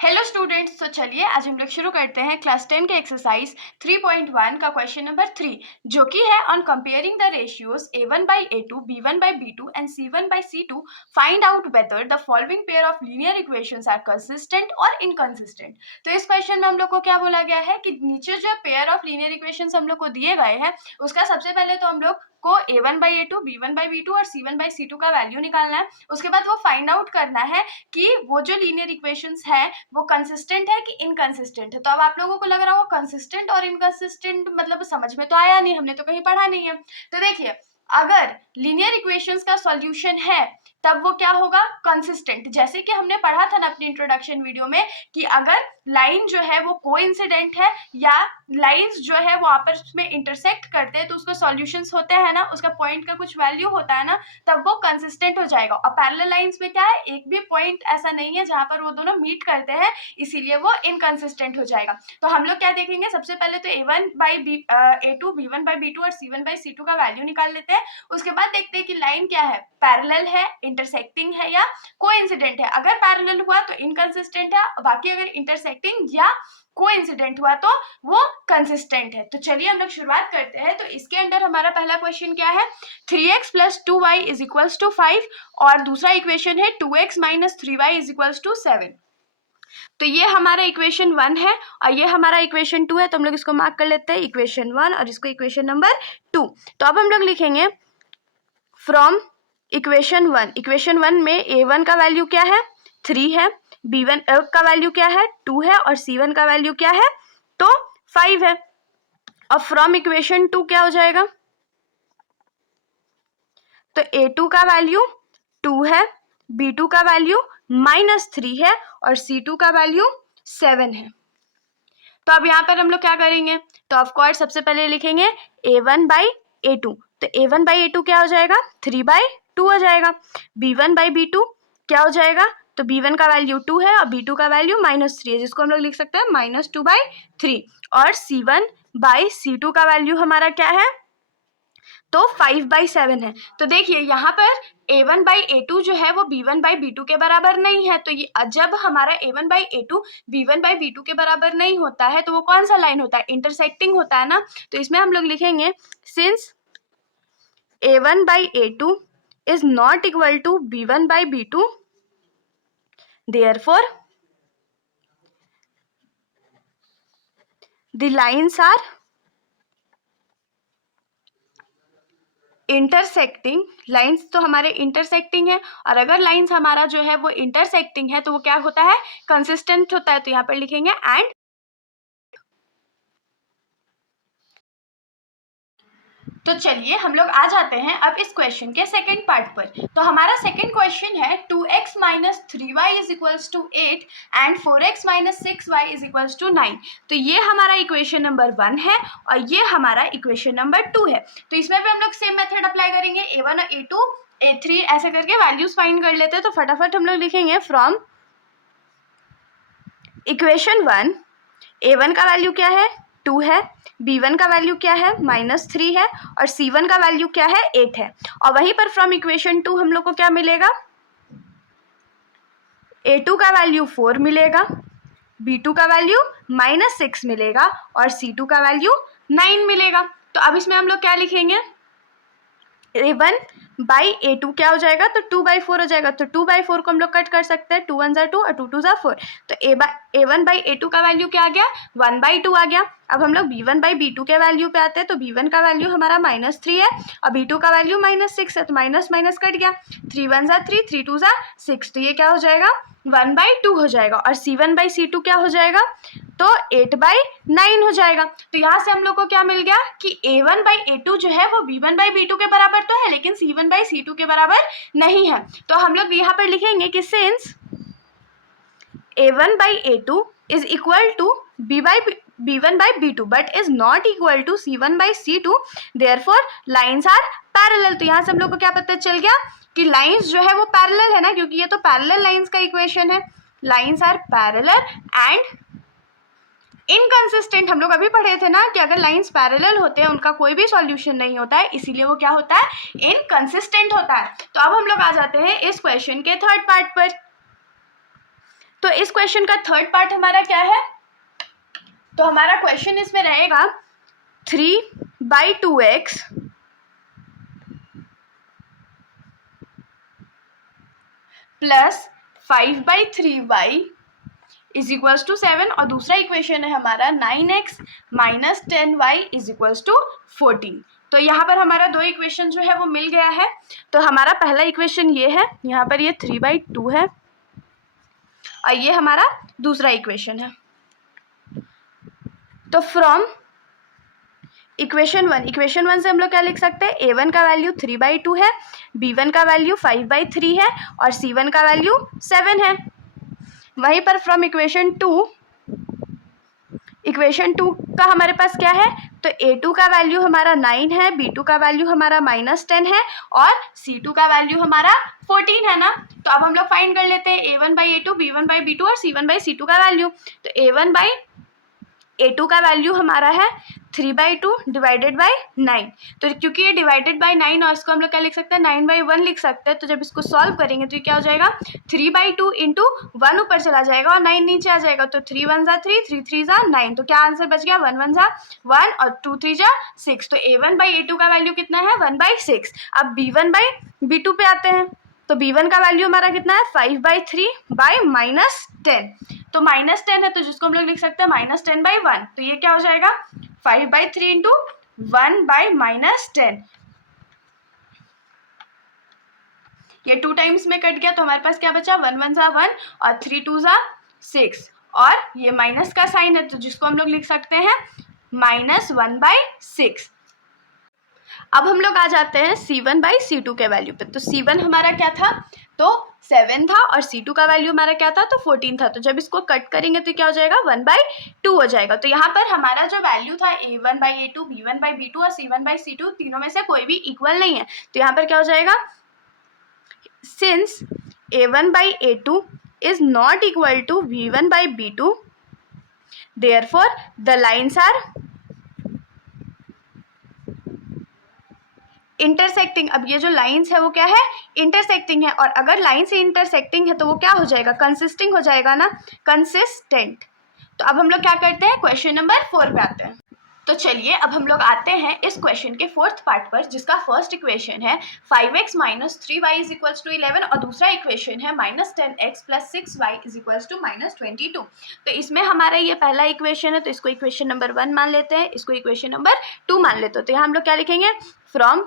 Hello students, तो चलिए आज हम लोग शुरू करते हैं क्लास 10 के एक्सरसाइज 3.1 का क्वेश्चन नंबर 3, जो कि है on comparing the ratios a1 by a2, b1 by b2 and c1 by c2, find out whether the following pair of linear equations are consistent और इनकंसिस्टेंट। तो इस क्वेश्चन में हम लोग को क्या बोला गया है कि नीचे जो पेयर ऑफ लीनियर इक्वेशंस हम लोग को दिए गए हैं उसका सबसे पहले तो हम लोग को a1 by a2, b1 by b2 और c1 by c2 का वैल्यू निकालना है। उसके बाद वो फाइंड आउट करना है कि वो जो लीनियर इक्वेशंस है वो कंसिस्टेंट है कि इनकंसिस्टेंट है। तो अब आप लोगों को लग रहा हो कंसिस्टेंट और इनकंसिस्टेंट मतलब समझ में तो आया नहीं, हमने तो कहीं पढ़ा नहीं है। तो देखिए, अगर लीनियर इक्वेशंस का सॉल्यूशन है तब वो क्या होगा, कंसिस्टेंट। जैसे कि हमने पढ़ा था ना अपनी इंट्रोडक्शन वीडियो में कि अगर लाइन जो है वो कोइंसिडेंट है या लाइंस जो है वो आपस में इंटरसेक्ट करते हैं तो उसका सॉल्यूशंस होते हैं ना, उसका पॉइंट का कुछ वैल्यू होता है ना, तब वो कंसिस्टेंट हो जाएगा। और पैरेलल लाइंस में क्या है, एक भी पॉइंट ऐसा नहीं है जहां पर वो दोनों मीट करते हैं, इसीलिए वो इनकंसिस्टेंट हो जाएगा। तो हम लोग क्या देखेंगे, सबसे पहले तो a1 by a2, b1 by b2 और c1 by c2 का वैल्यू निकाल लेते हैं। उसके बाद देखते हैं कि लाइन क्या है, पैरेलल है, इंटरसेक्टिंग है या कोइंसिडेंट है। अगर पैरेलल हुआ तो इनकंसिस्टेंट है, बाकी अगर इंटरसेक्टिंग या कोइंसिडेंट हुआ तो वो कंसिस्टेंट है। तो चलिए हम लोग शुरुआत करते हैं। तो इसके अंदर हमारा पहला क्वेश्चन क्या है, 3x + 2y = 5 और दूसरा इक्वेशन है 2x - 3y = 7। तो ये हमारा इक्वेशन 1 है और ये हमारा इक्वेशन 2 है। तो हम लोग इसको मार्क कर लेते हैं, इक्वेशन 1 और इसको इक्वेशन नंबर 2। तो अब हम लोग लिखेंगे फ्रॉम इक्वेशन 1 में a1 का वैल्यू क्या है, 3 है, b1 का वैल्यू क्या है, 2 है और c1 का वैल्यू क्या है, तो 5 है। और फ्रॉम इक्वेशन 2 क्या हो जाएगा, तो a2 का वैल्यू 2 है, b2 का वैल्यू -3 है और c2 का वैल्यू 7 है। तो अब यहाँ पर हम लोग क्या करेंगे, तो ऑफ कोर्स सबसे पहले लिखेंगे a1 by a2। तो a1 by a2 क्या हो जाएगा, 3/2 हो जाएगा। b1 by b2 क्या हो जाएगा, तो b1 का वैल्यू 2 है और b2 का वैल्यू -3 है, जिसको हम लोग लिख सकते हैं -2/3। और c1 by c2 का वैल्यू हमारा क्या है, तो 5/7 है। तो देखिए यहाँ पर a1 by a2 जो है वो b1 by b2 के बराबर नहीं है। तो ये जब हमारा a1 by a2 b1 by b2 के बराबर नहीं होता है तो वो कौन सा लाइन होता है, इंटरसेक्टिंग होता है ना। तो इसमें हम लोग लिखेंगे since a1 by a2 is not equal to b1 by b2, therefore the lines are intersecting. Lines तो हमारे इंटरसेक्टिंग है और अगर लाइंस हमारा जो है वो इंटरसेक्टिंग है तो वो क्या होता है, कंसिस्टेंट होता है। तो यहाँ पर लिखेंगे एंड। तो चलिए हम लोग आ जाते हैं अब इस क्वेश्चन के सेकंड पार्ट पर। तो हमारा सेकंड क्वेश्चन है 2x - 3y = 8 and 4x - 6y = 9। तो ये हमारा इक्वेशन नंबर 1 है और ये हमारा इक्वेशन नंबर 2 है। तो इसमें भी हम लोग सेम मेथड अप्लाई करेंगे, a1 और a2 a3 ऐसे करके वैल्यूज फाइंड कर लेते हैं। तो फटाफट हम लोग लिखेंगे फ्रॉम इक्वेशन 1 a1 का वैल्यू क्या है, 2 है, b1 का वैल्यू क्या है, -3 है और c1 का वैल्यू क्या है, 8 है। और वहीं पर फ्रॉम इक्वेशन 2 हम लोग को क्या मिलेगा, a2 का वैल्यू 4 मिलेगा, b2 का वैल्यू -6 मिलेगा और c2 का वैल्यू 9 मिलेगा। तो अब इसमें हम लोग क्या लिखेंगे, a1 by a2 क्या हो जाएगा, तो 2/4 हो जाएगा। तो 2/4 को हम लोग कट कर सकते हैं, 2 1 = 2 और 2 2 = 4। तो a1 by a2 का वैल्यू क्या आ गया, 1/2 आ गया। अब हम लोग b1 by b2 के वैल्यू पे आते हैं। तो b1 का वैल्यू हमारा -3 है और b2 का वैल्यू -6 है, तो माइनस कट गया, 3 1 = 3, 3 2 = 6। तो ये क्या हो जाएगा, 1/2 हो जाएगा। और c1 by c2 क्या हो जाएगा, तो 8/9 हो जाएगा। तो यहाँ से हम लोग को क्या मिल गया कि a1 by a2 जो है वो b1 by b2 के बराबर तो है लेकिन c1 by c2 के बराबर नहीं है। तो हम लोग यहाँ पर लिखेंगे कि since a1 by a2 is equal to b1 by b2 but is not equal to c1 by c2, therefore lines are parallel। तो यहाँ से हम लोग को क्या पता चल गया कि लाइंस जो है वो पैरेलल है ना, क्योंकि ये तो पैरेलल लाइंस का इक्वेशन है। Lines are parallel and inconsistent. हम लोग अभी पढ़े थे ना कि अगर लाइंस पैरेलल होते हैं उनका कोई भी सॉल्यूशन नहीं होता है, इसीलिए वो क्या होता है, इनकंसिस्टेंट होता है। तो अब हम लोग आ जाते हैं इस क्वेश्चन के थर्ड पार्ट पर। तो इस क्वेश्चन का थर्ड पार्ट हमारा क्या है, तो हमारा क्वेश्चन इसमें रहेगा 3/2x plus 5/3y is equals to 7 और दूसरा इक्वेशन है हमारा 9x minus 10y is equals to 14। तो यहाँ पर हमारा दो इक्वेशन जो है वो मिल गया है। तो हमारा पहला इक्वेशन ये है, यहाँ पर ये 3/2 है और ये हमारा दूसरा इक्वेशन है। तो फ्रॉम इक्वेशन वन से हम लोग क्या लिख सकते हैं, a1 का वैल्यू 3/2 है, b1 का वैल्यू 5/3 है और c1 का वैल्यू 7 है। वहीं पर फ्रॉम इक्वेशन टू का हमारे पास क्या है, तो a2 का वैल्यू हमारा 9 है, b2 का वैल्यू हमारा -10 है और c2 का वैल्यू हमारा 14 है ना। तो अब हम लोग फाइंड कर लेते हैं a1/a2, b1/b2 और c1/c2 का वैल्यू। तो a1/a2 का वैल्यू हमारा है 3/2 डिवाइडेड बाई 9। तो क्योंकि ये डिवाइडेड बाई 9 और इसको हम लोग क्या लिख सकते हैं, 9/1 लिख सकते हैं। तो जब इसको सॉल्व करेंगे तो ये क्या हो जाएगा, 3/2 इंटू 1 ऊपर चला जाएगा और 9 नीचे आ जाएगा। तो 3 1 ज़ा 3, 3 3 ज़ा 9। तो क्या आंसर बच गया, 1 1 ज़ा 1 और 2 3 ज़ा 6। तो a1/a2 का वैल्यू कितना है, 1/6। अब b1/b2 पे आते हैं। तो b1 का वैल्यू हमारा कितना है, 5/3 बाई -10। तो -10 है तो जिसको हम लोग लिख सकते हैं -10/1। तो ये क्या हो जाएगा, 5/3 इंटू 1/-10। ये 2 टाइम्स में कट गया तो हमारे पास क्या बचा, 1 1 ज़ा 1 और 3 2 ज़ा 6 और ये माइनस का साइन है तो जिसको हम लोग लिख सकते हैं -1/6। अब हम लोग आ जाते हैं c1/c2 के वैल्यू पे। तो c1 हमारा क्या था, तो 7 था और c2 का वैल्यू हमारा क्या था, तो 14 था। तो जब इसको कट करेंगे तो क्या हो जाएगा, 1/2 हो जाएगा। तो यहाँ पर हमारा जो वैल्यू था a1/a2, b1/b2 और c1/c2 तीनों में से कोई भी इक्वल नहीं है। तो यहाँ पर क्या हो जाएगा, since a1/a2 is not equal to b1/b2 therefore the lines are intersecting. अब ये जो लाइंस है वो क्या है, इंटरसेक्टिंग है। और अगर लाइन से इंटरसेक्टिंग है तो वो क्या हो जाएगा, कंसिस्टिंग हो जाएगा ना, कंसिस्टेंट। तो अब हम लोग क्या करते हैं, क्वेश्चन नंबर 4 पे आते हैं। तो चलिए अब हम लोग आते हैं इस क्वेश्चन के फोर्थ पार्ट पर, जिसका फर्स्ट इक्वेशन है 5x minus 3y is equals to 11 और दूसरा इक्वेशन है -10x plus 6y is equals to -22। तो इसमें हमारा ये पहला इक्वेशन है तो इसको इक्वेशन नंबर 1 मान लेते हैं, इसको इक्वेशन नंबर 2 मान लेते हैं। तो यहाँ हम लोग क्या लिखेंगे, फ्रॉम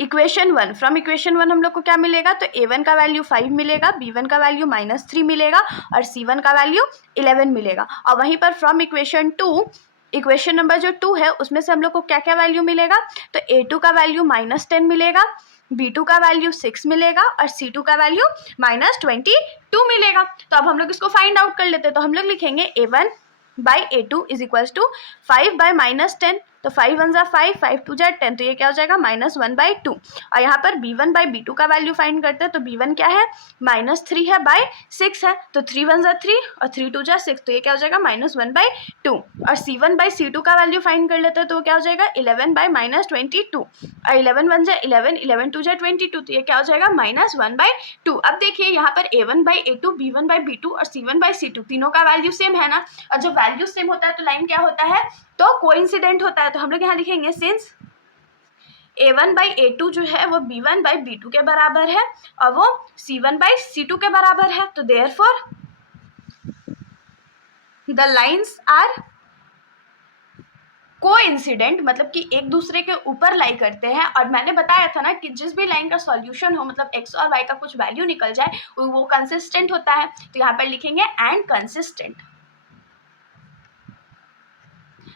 इक्वेशन वन हम लोग को क्या मिलेगा, तो a1 का वैल्यू 5 मिलेगा, b1 का वैल्यू -3 मिलेगा और c1 का वैल्यू 11 मिलेगा। और वहीं पर फ्रॉम इक्वेशन इक्वेशन नंबर जो 2 है उसमें से हम लोग को क्या क्या वैल्यू मिलेगा, तो a2 का वैल्यू -10 मिलेगा, b2 का वैल्यू 6 मिलेगा और c2 का वैल्यू -22 मिलेगा। तो अब हम लोग इसको फाइंड आउट कर लेते हैं। तो हम लोग लिखेंगे a1/a2 इज इक्वल्स टू 5/-10। तो 5 1 ज़ा 5, 5 2 ज़ा 10। तो ये क्या हो जाएगा, -1/2। और यहाँ पर b1/b2 का वैल्यू फाइंड करते हैं। तो b1 क्या है, -3 है बाई 6 है। तो 3 1 ज़ा 3 और 3 2 ज़ा 6। तो ये क्या हो जाएगा, -1/2। और c1/c2 का वैल्यू फाइंड कर लेते हैं। तो वो क्या हो जाएगा, 11/-22 और 11 1 ज़ा 11, 11 2 ज़ा 22। तो ये क्या हो जाएगा, -1/2। अब देखिए यहाँ पर a1/a2, b1/b2 और c1/c2 तीनों का वैल्यू सेम है ना। और जब वैल्यू सेम होता है तो लाइन क्या होता है, तो कोइंसिडेंट होता है। तो हम लोग यहाँ लिखेंगे सिंस a1/a2 जो है वो b1/b2 के बराबर है और वो c1/c2 के बराबर है। तो therefore the lines are coincident, मतलब कि एक दूसरे के ऊपर लाई करते हैं। और मैंने बताया था ना कि जिस भी लाइन का सॉल्यूशन हो, मतलब x और y का कुछ वैल्यू निकल जाए, वो कंसिस्टेंट होता है। तो यहाँ पर लिखेंगे एंड कंसिस्टेंट।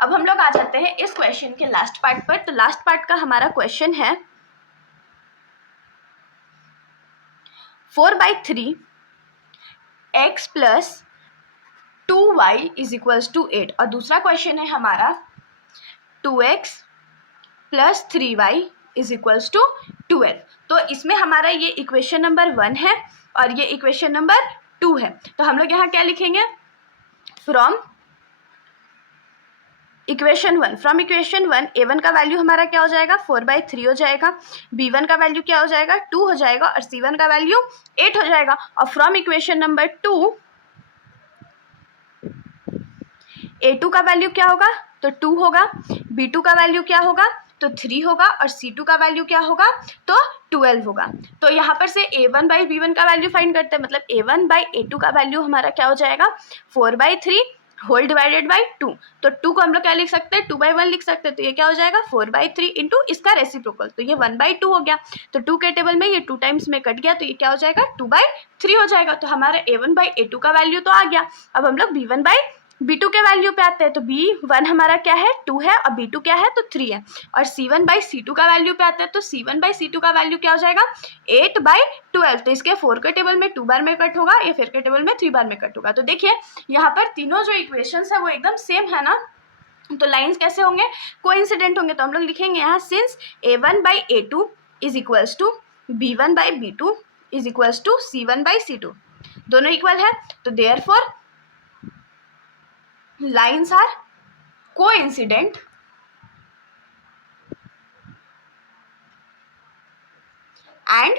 अब हम लोग आ जाते हैं इस क्वेश्चन के लास्ट पार्ट पर। तो लास्ट पार्ट का हमारा क्वेश्चन है 4/3 x plus 2y is equals to 8 और दूसरा क्वेश्चन है हमारा 2x plus 3y is equals to 12। तो इसमें हमारा ये इक्वेशन नंबर 1 है और ये इक्वेशन नंबर 2 है। तो हम लोग यहाँ क्या लिखेंगे, from equation 1, from equation 1 a1 का वैल्यू हमारा क्या हो जाएगा 4/3 हो जाएगा, b1 का वैल्यू क्या हो जाएगा 2 हो जाएगा और c1 का वैल्यू 8 हो जाएगा। और फ्रॉम इक्वेशन नंबर 2 a2 का वैल्यू क्या होगा तो 2 होगा, b2 का वैल्यू क्या होगा तो 3 होगा और c2 का वैल्यू क्या होगा तो 12 होगा। तो यहाँ पर से a1/b1 का वैल्यू फाइंड करते हैं, मतलब a1/a2 का वैल्यू हमारा क्या हो जाएगा 4/3 होल डिवाइडेड बाई 2। तो 2 को हम लोग क्या लिख सकते हैं 2/1 लिख सकते हैं, तो ये क्या हो जाएगा 4/3 इंटू इसका रेसिप्रोकल, तो ये 1/2 हो गया। तो 2 के टेबल में ये 2 टाइम्स में कट गया, तो ये क्या हो जाएगा 2/3 हो जाएगा। तो हमारा a1/a2 का वैल्यू तो आ गया। अब हम लोग b1/b2 के वैल्यू पे आते हैं। तो b1 हमारा क्या है 2 है और b2 क्या है तो 3 है। और c1/c2 का वैल्यू पे आते हैं। तो c1/c2 का वैल्यू क्या हो जाएगा 8/12। तो इसके 4 के टेबल में 2 बार में कट होगा, ये 4 के टेबल में 3 बार में कट होगा। तो देखिए यहाँ पर तीनों जो इक्वेशंस है वो एकदम सेम है ना। तो लाइंस कैसे होंगे कोइंसिडेंट होंगे। तो हम लोग लिखेंगे यहाँ since a1/a2 is equals to b1/b2 is equals to c1/c2, दोनों इक्वल है। तो therefore lines are coincident and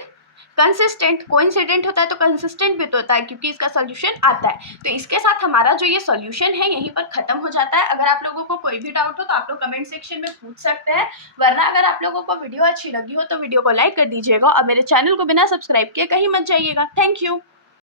consistent. Coincident होता है तो कंसिस्टेंट भी तो होता है क्योंकि इसका सोल्यूशन आता है। तो इसके साथ हमारा जो ये सोल्यूशन है यहीं पर खत्म हो जाता है। अगर आप लोगों को कोई भी डाउट हो तो आप लोग कमेंट सेक्शन में पूछ सकते हैं, वरना अगर आप लोगों को वीडियो अच्छी लगी हो तो वीडियो को लाइक कर दीजिएगा और मेरे चैनल को बिना सब्सक्राइब किए कहीं मत जाइएगा। Thank you.